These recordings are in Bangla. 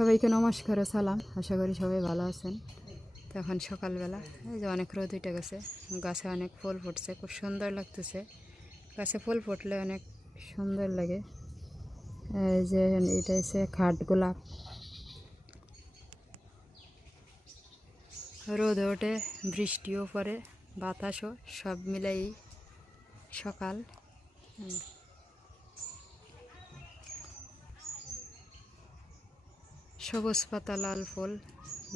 সবাইকে নমস্কার সালাম। আশা করি সবাই ভালো আছেন। তো এখন সকালবেলা, এই যে অনেক রোদ উঠে গেছে, গাছে অনেক ফুল ফুটছে, খুব সুন্দর লাগতেছে। গাছে ফুল ফুটলে অনেক সুন্দর লাগে। এই যে এটা হচ্ছে খাট গোলাপ। রোদ ওঠে, বৃষ্টিও পড়ে, বাতাসও সব মিলাই সকাল। সবুজ পাতা, লাল ফুল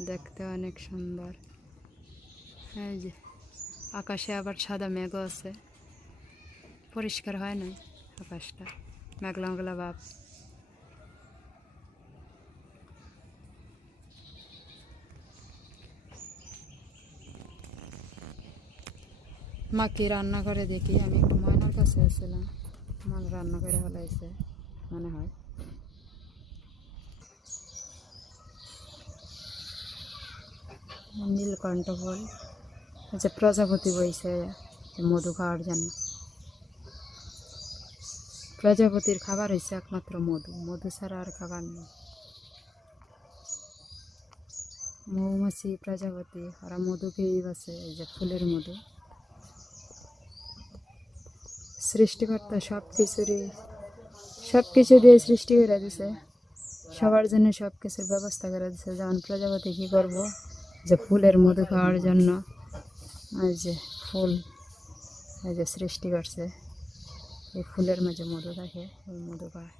দেখতে অনেক সুন্দর। এই যে, আকাশে আবার সাদা মেঘও আছে। পরিষ্কার হয় না আকাশটা? মেঘলা মেঘলা ভাব। মাকে রান্না করে দেখি? আমি একটু ময়নার কাছে আসছিলাম। আমার রান্না করে ফেলাইছে মনে হয়। নীলকণ্ঠ ফুল হচ্ছে প্রজাপতি বইছে মধু খাওয়ার জন্য। প্রজাপতির খাবার হচ্ছে একমাত্র মধু মধু ছাড়া আর খাবার নেই। মৌমাছি, প্রজাপতি, ওরা মধু খেয়েই বাসে এই যে ফুলের মধু। সৃষ্টিকর্তা সব কিছুরই সব কিছু দিয়ে সৃষ্টি করে দিছে। সবার জন্য সব কিছুর ব্যবস্থা করে দিছে। যেমন প্রজাপতি কী করব? যে ফুলের মধু খাওয়ার জন্য এই যে ফুল, এই যে সৃষ্টি করছে, এই ফুলের মাঝে মধু থাকে ওই মধু খায়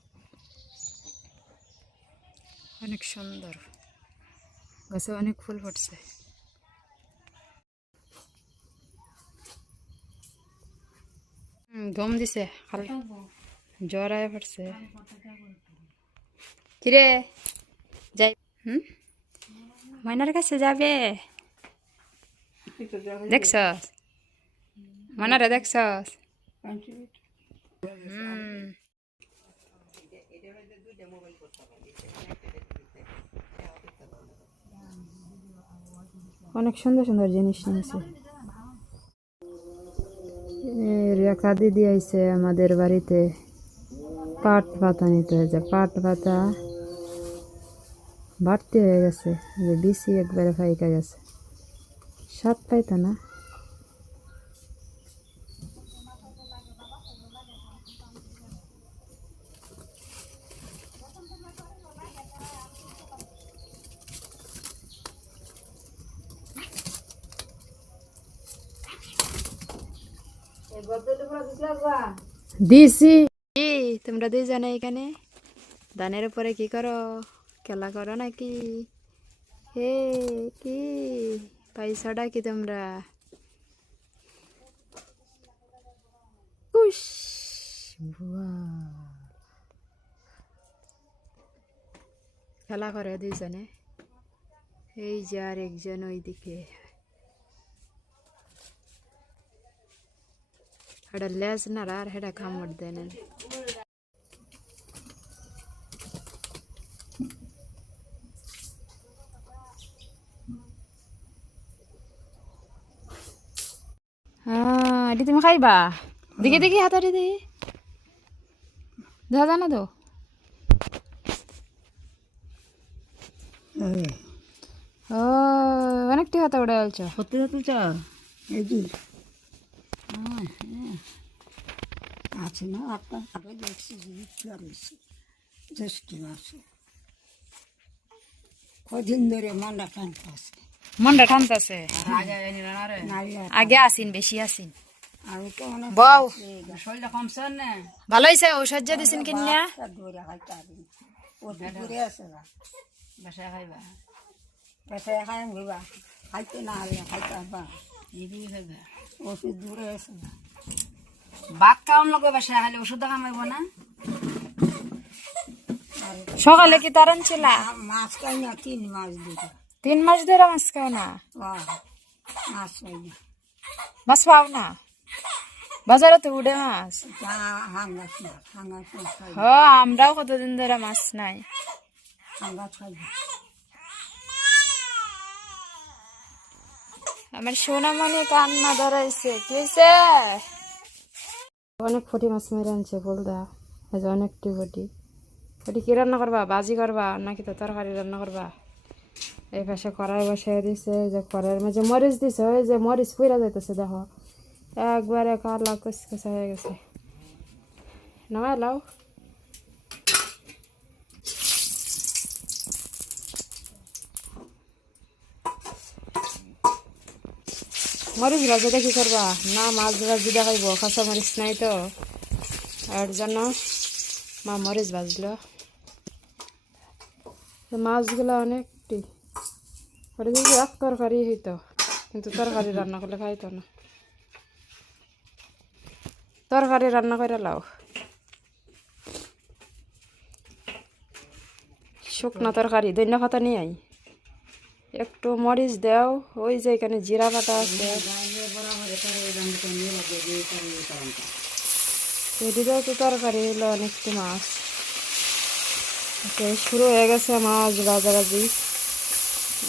অনেক সুন্দর। গাছে অনেক ফুল ফুটছে। গম দিছে হালকা জ্বর আয় পড়ছে। কিরে? যাই। হুম? ময়নার কাছে যাবে দেখছস মনারে দেখছস অনেক সুন্দর সুন্দর জিনিস নিয়েছে। রেখা দিদি আইছে আমাদের বাড়িতে। পাট পাতা নিতে হয়েছে। পাট পাতা বাড়তি হয়ে গেছে, যে বিসি একবারে ফাইকা গেছে। স্বাদ পাইতো না। দিছি তোমরা দুই জানে এখানে? ধানের উপরে কি করো? খেলা করো নাকি? হে, কি? পয়সাটা কি তোমরা? উস। খেলা করে দুইজনে। এই যে আর একজন ওইদিকে। হেটা লেজ নাড়া আর হেটা কামড় দেয় না হ্যাঁ এটি তুমি খাইবা দেখি দেখি হাতারি দেখি দেখা যায় না তো ও অনেকটি হাতা উড়ে গেছ সত্যি চা এই হ্যাঁ। আছে না একটা আগে দেখছি জ্যৈষ্ঠী মাসে কদিন ধরে মনটা টানতে আছে মনটা টানতেছে নাইলে আগে আসিন বেশি আসিন বউ শরীরটা কমছে না? ভালো হয়েছে ঔষধ যে দিছেন কিনা ওষুধ আছে বাঘ কাউন লগে বাসা খাইলে ওষুধ কামাইব না সকালে কি ছিল মাছ খাই না তিন মাস দিকে তিন মাস ধরে মাছ খাও না? মাছ খাই না। মাছ পাও না? বাজারে তো উঠে মাছ। হ আমরাও কতদিন ধরে মাছ নাই। আমার সোনা মানে কান্না ধরাইছে কি অনেক ফটি মাছ মেরে আনছে বলদা অনেকটি ফটি। ওটি কি রান্না করবা? বাজি করবা? নাকি তো তরকারি রান্না করবা? এই পাশে কড়াই বসাই দিছে এই যে কড়াইয়ের মাঝে মরিচ দিছে ওই যে মরিচ পুরা যাইতেছে দেখো। একবারে কালা কচকচা হয়ে গেছে। নামাই লাও। মরিচ ভাজাটা কি করবা? না, মাছ ভাজি দেখাইব কাঁচা মরিচ নাই তো। আর জন্য মা মরিচ ভাজলো। মাছগুলো অনেকটি। এক তরকারি হইতো, কিন্তু তরকারি রান্না করলে খাইতো না। তরকারি রান্না করে লাও। শুকনা তরকারি দৈন্য পাতা নিয়ে আই একটু মরিচ দাও, ওই যে এখানে জিরা বাটা আছে। এদিকেও তো তরকারি হলো অনেকটি মাছ। শুরু হয়ে গেছে মাছ ভাজাভাজি।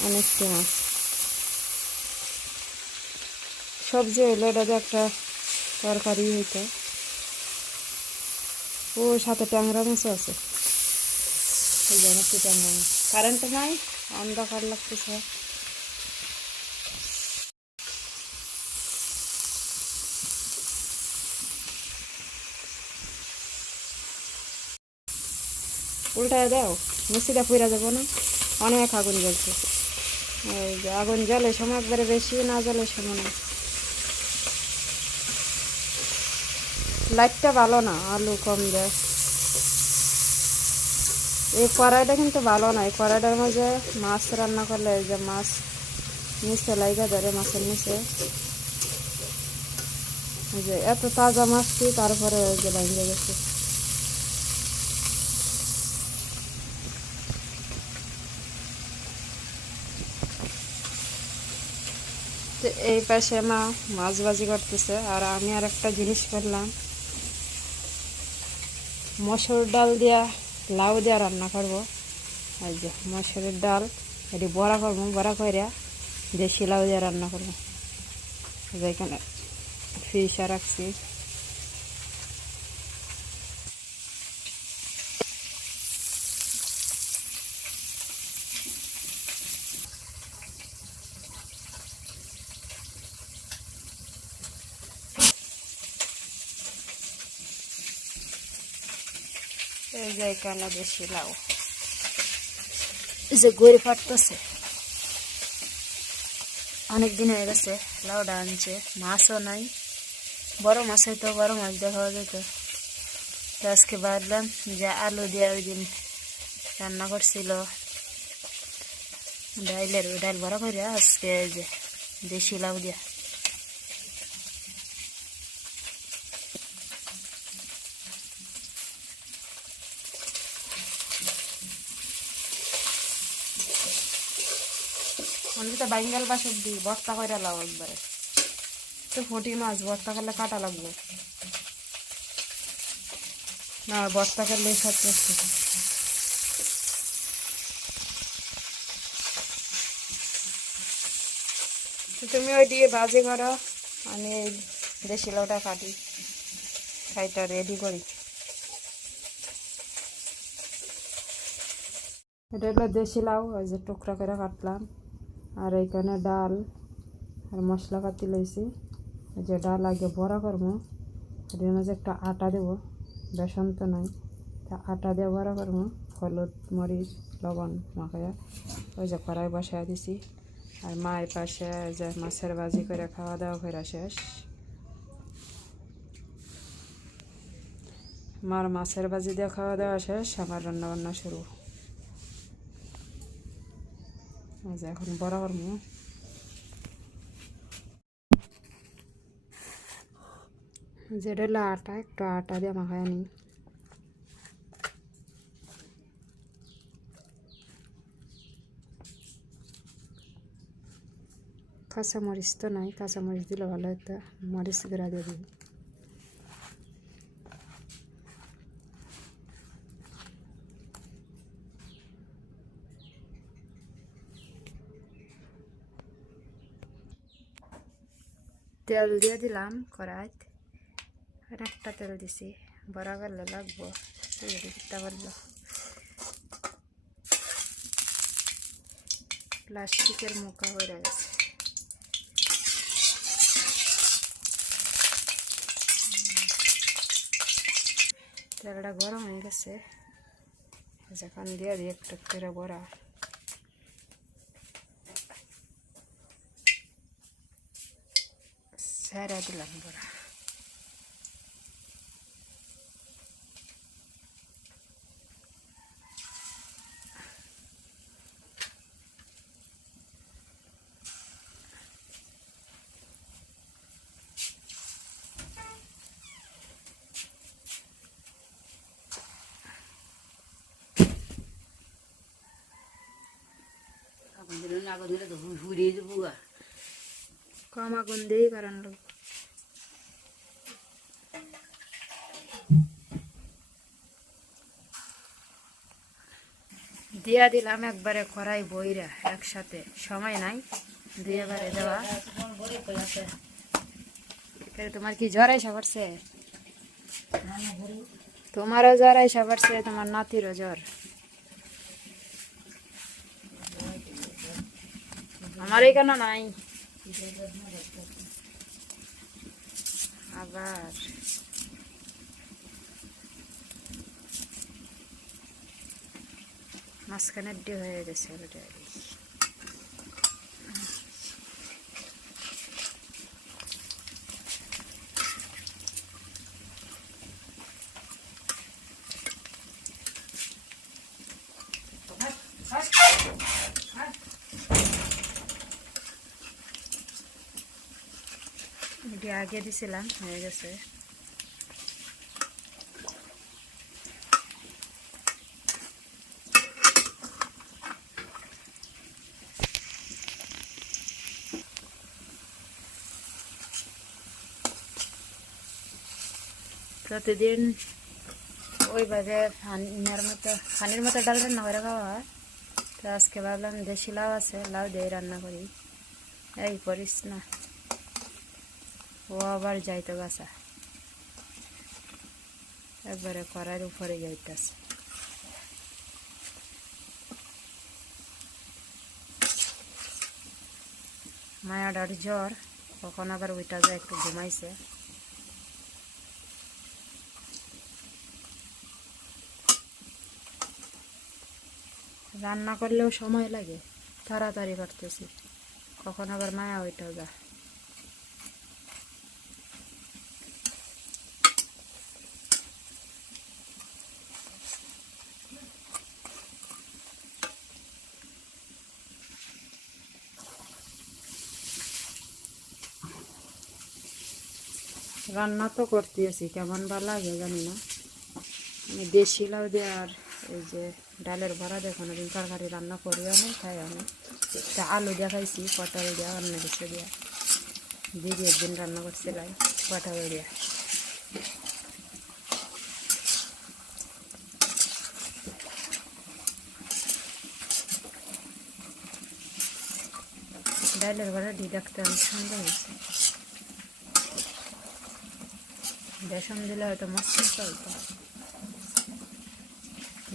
অনেকটি মাছ। সবজি হইল এটা একটা তরকারি হইতো। ও, সাথে ট্যাংরা মাছও আছে। এই কারেন্ট নাই অন্ধকার লাগতেছে? উল্টায় দাও, মিষ্টিটা পুরা যাব না। অনেক আগুন জ্বলছে। আগুন জ্বলে সময় একবারে বেশি, না জ্বলে সময় না লাইটটা ভালো না, আলু কম দেয় এই কড়াইটা কিন্তু ভালো না, এই কড়াইটার মাঝে মাছ রান্না করলে যে মাছ নিচে লাইগা ধরে মাছের নিচে। যে এত তাজা মাছটি তারপরে যে বাইরে গেছে। এই পাশে মা মাছ ভাজি করতেছে, আর আমি আর একটা জিনিস করলাম। মসুর ডাল দিয়া, লাউ দিয়া রান্না করব। আর যে মসুরের ডাল, এটি বড়া করব, বড়া করিয়া দেশি লাউ দিয়া রান্না করব। যেখানে ফিসা রাখছি। এই যে এখানে দেশি লাউ যে গড়ি ফাটতেছে। অনেক দিন হয়ে গেছে লাউটা আনছে, মাছও নাই। বড় মাছ হয়তো বড় মাছ দেখা যেত। তো আজকে বাড়লাম যে আলু দিয়ে ওই দিন রান্না করছিল। ডাইলের ওই ডাইল বড় করে আজকে যে দেশি লাউ দিয়া। তো বাইঙ্গাল বাসক দিই বস্তা করে লাও একবারে। তো ফটি মাছ, বস্তা করলে কাটা লাগবে। না, বস্তা করলে সব তুমি ওই দিয়ে ভাজি করো, আমি এই দেশি লাউটা কাটি, খাইটা রেডি করি। এটা হলো দেশি লাউ, ওই যে টুকরা করে কাটলাম। আর এইখানে ডাল আর মশলা পাতি লইছি। যে ডাল আগে বড়া করব, এটার মাঝে একটা আটা দেবো, বেসন তো নাই। তা আটা দিয়ে বড়া করব, হলুদ, মরিচ, লবণ মাখাইয়া ওই যে কড়াই বসাই দিছি। আর মায়ের পাশে যে মাছের ভাজি করে খাওয়া দাওয়া করে শেষ। মার মাছের ভাজি দিয়ে খাওয়া দাওয়া শেষ, আমার রান্না বান্না শুরু এই যে এখন বড় করব যেটা হলো আটা একটু আটা দিয়ে মাখায় নিই কাঁচা মরিচ তো নাই কাঁচা মরিচ দিলে ভালো হতো মরিচ গুঁড়া দিয়ে দিই তেল দিয়ে দিলাম কড়াইত। অনেকটা তেল দিছি বড়া করলে লাগবো। দিতে পারল প্লাস্টিকের মুখা হয়ে গেছে। তেলটা গরম হয়ে গেছে। যখন দিয়ে দিই একটু করে বড়া। স্যারা দিলাম বড়া আগুন দিলে না আগুন দিলে তো ফুরিয়ে যাব দিয়া দিলাম একবারে কড়াই বইরা, একসাথে। সময় নাই দিয়ে বারে দেওয়া। তোমার কি জ্বর আইসা পড়ছে? তোমারও জ্বর আইসা পড়ছে, তোমার নাতিরও জ্বর। আমার এখানে নাই? আবার। মাঝখানে ডে হয়ে গেছে অলরেডি আগে দিছিলাম হয়ে গেছে। প্রতিদিন ওইভাবে ফানির মতো ফানির মতো ডাল রান্না করে খাওয়া হয়। তো আজকে ভাবলাম দেশি লাউ আছে, লাউ দিয়ে রান্না করি। এই করিস না। ও আবার যাইতো গাছা একবারে করার উপরে যাইতেছে। মায়াডার জ্বর, কখন আবার ওইটা যায় একটু ঘুমাইছে। রান্না করলেও সময় লাগে, তাড়াতাড়ি করতেছি। কখন আবার মায়া ওইটাও যা রান্না তো করতেছি, কেমন বা লাগে জানি না। আমি দেশি লাউ দিয়ে আর এই যে ডালের ভরা দিয়ে কোনোদিন তরকারি রান্না করিও না খাই আমি একটা আলু দিয়ে খাইছি, পটল দিয়ে, অন্য কিছু দিয়ে। দিদি একদিন রান্না করছিলাম পটল দিয়ে। ডালের দিয়ে দেখতে অনেক সুন্দর হয়েছে। বেসন দিলে হয়তো মস্ত চলতো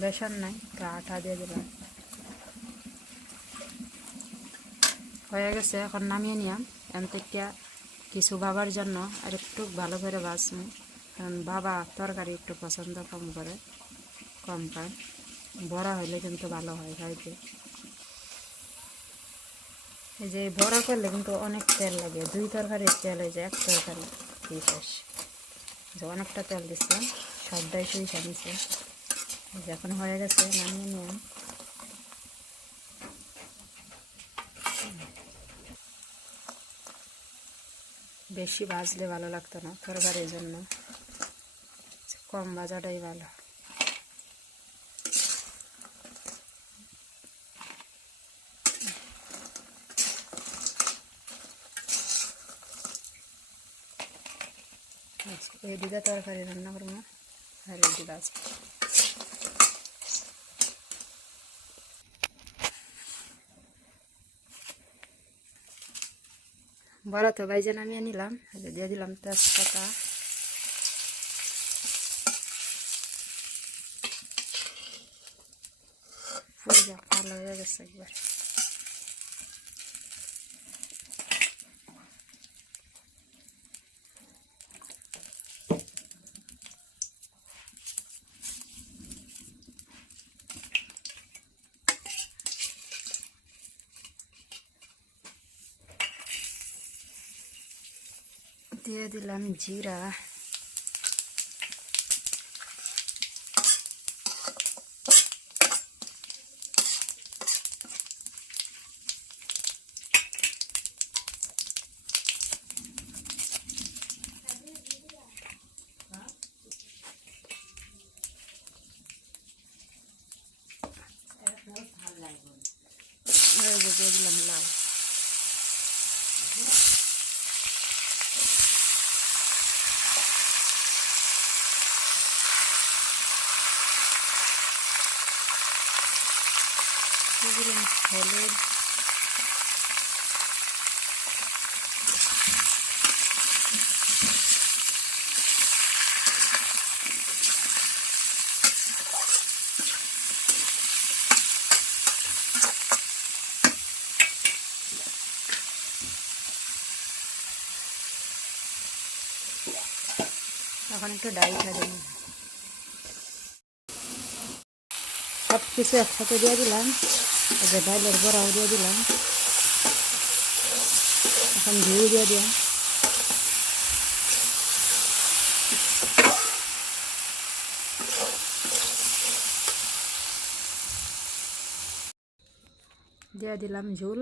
বেসন নাই তো আটা দিয়ে দিলাম। হয়ে গেছে, এখন নামিয়ে নিলাম থেকে কিছু বাবার জন্য আর একটু ভালো করে বাঁচমু। কারণ বাবা তরকারি একটু পছন্দ কম করে, কম খায়। বড়া হইলে কিন্তু ভালো হয় খাইতে। এই যে বড়া করলে কিন্তু অনেক তেল লাগে। দুই তরকারির তেল হয়ে যায় এক তরকারি শেষ। যে অনেকটা তেল দিচ্ছিলাম, সবটাই সরিষা নিছে যখন হয়ে গেছে নামিয়ে নিলাম বেশি ভাজলে ভালো লাগতো না তরকারির জন্য। কম ভাজাটাই ভালো। এই দিকে তরকারি রান্না করব আর এই দিকে বড় তো বাইজে নামিয়ে নিলাম এই যে দিয়ে দিলাম তেজপাতা ফুল যা ভালো হয়ে গেছে একবার দিয়ে দিলাম জিরা। দিয়ে দিলাম লাউ। দিলাম হলুদ এখন একটু ডাই খাবে সব কিছু একসাথে দিয়ে দিলাম। যে ডাইলের বড়াও দিয়ে দিলাম। এখন ঘিউ দিয়ে দিলাম। দিয়ে দিলাম ঝোল।